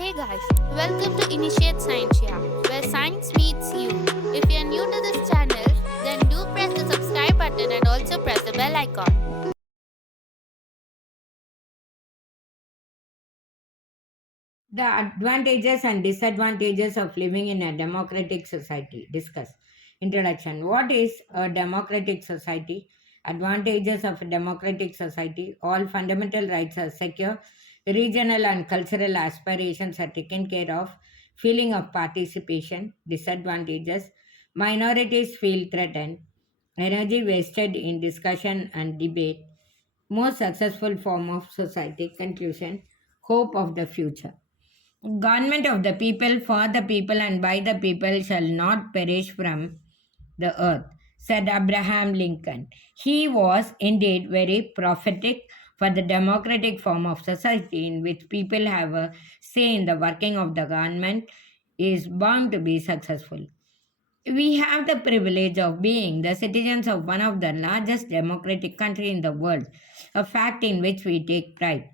Hey guys, welcome to Initiate Science, where science meets you. If you're new to this channel, then do press the subscribe button and also press the bell icon. The advantages and disadvantages of living in a democratic society. Discuss. Introduction. What is a democratic society? Advantages of a democratic society. All fundamental rights are secure. Regional and cultural aspirations are taken care of. Feeling of participation. Disadvantages. Minorities feel threatened. Energy wasted in discussion and debate. Most successful form of society. Conclusion. Hope of the future. Government of the people, for the people, and by the people shall not perish from the earth, said Abraham Lincoln. He was indeed very prophetic for the democratic form of society in which people have a say in the working of the government is bound to be successful. We have the privilege of being the citizens of one of the largest democratic country in the world, a fact in which we take pride.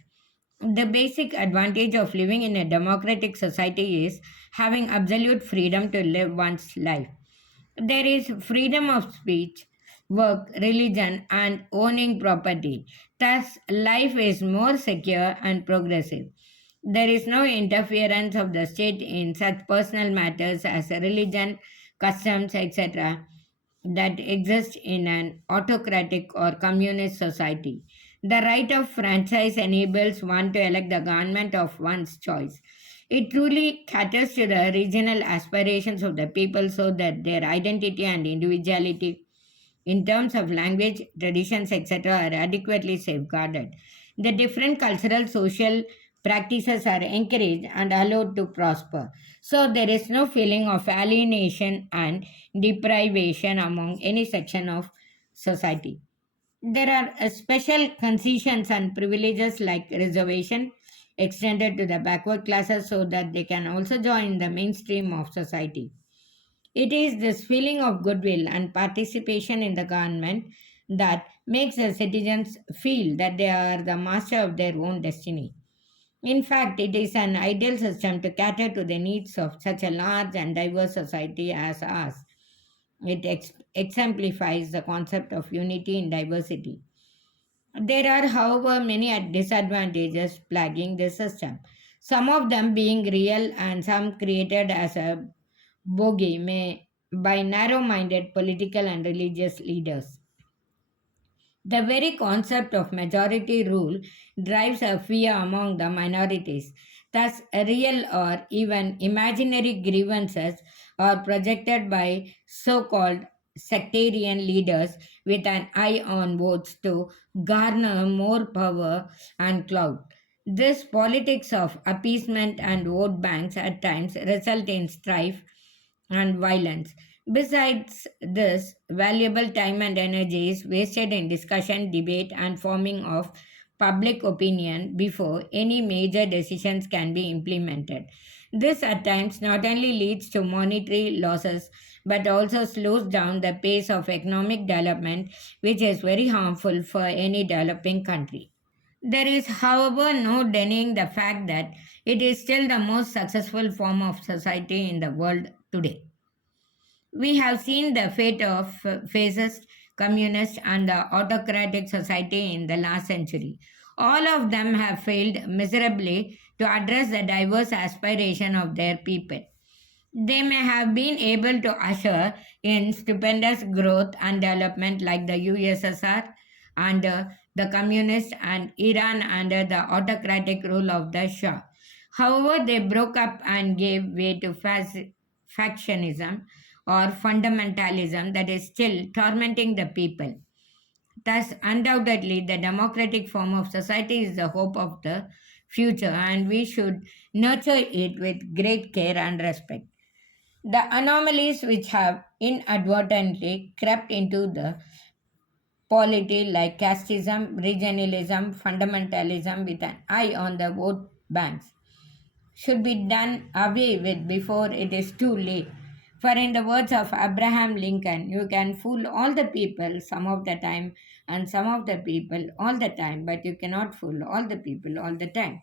The basic advantage of living in a democratic society is having absolute freedom to live one's life. There is freedom of speech, work, religion, and owning property. Thus, life is more secure and progressive. There is no interference of the state in such personal matters as religion, customs, etc., that exist in an autocratic or communist society. The right of franchise enables one to elect the government of one's choice. It truly caters to the regional aspirations of the people so that their identity and individuality in terms of language, traditions, etc., are adequately safeguarded. The different cultural, social practices are encouraged and allowed to prosper. So there is no feeling of alienation and deprivation among any section of society. There are special concessions and privileges like reservation extended to the backward classes so that they can also join the mainstream of society. It is this feeling of goodwill and participation in the government that makes the citizens feel that they are the master of their own destiny. In fact, it is an ideal system to cater to the needs of such a large and diverse society as ours. It exemplifies the concept of unity in diversity. There are, however, many disadvantages plaguing this system, some of them being real and some created as a bogey by narrow minded political and religious leaders. The very concept of majority rule drives a fear among the minorities. Thus, real or even imaginary grievances are projected by so called sectarian leaders with an eye on votes to garner more power and clout. This politics of appeasement and vote banks at times result in strife and violence. Besides this, valuable time and energy is wasted in discussion, debate, and forming of public opinion before any major decisions can be implemented. This at times not only leads to monetary losses but also slows down the pace of economic development, which is very harmful for any developing country. There is, however, no denying the fact that it is still the most successful form of society in the world today. We have seen the fate of fascist, communist, and the autocratic society in the last century. All of them have failed miserably to address the diverse aspiration of their people. They may have been able to usher in stupendous growth and development like the USSR under the communist and Iran under the autocratic rule of the Shah. However, they broke up and gave way to factionism or fundamentalism that is still tormenting the people. Thus, undoubtedly, the democratic form of society is the hope of the future, and we should nurture it with great care and respect. The anomalies which have inadvertently crept into the polity, like casteism, regionalism, fundamentalism, with an eye on the vote banks, should be done away with before it is too late. For, in the words of Abraham Lincoln, you can fool all the people some of the time and some of the people all the time, but you cannot fool all the people all the time.